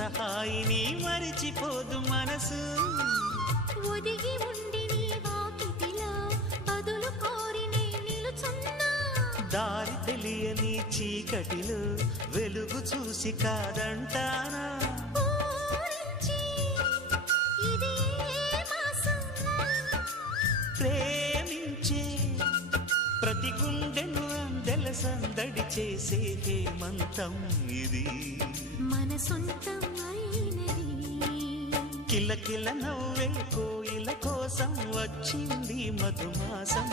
హాయిని మరిచిపోదు మనసు. ఒదిగి ఉండి నీ వాకిటిలో బదులు కోరి నే నిలుచున్నా. దారి తెలియని చీకటిలో వెలుగు చూసి కాదంటానా. ప్రేమించే ప్రతి గుండెను అందెల సందడి చేసే హేమంతం ఇది. మన సొంతం అయినది. కిలకిల నవ్వే కోయిల కోసం వచ్చింది మధుమాసం.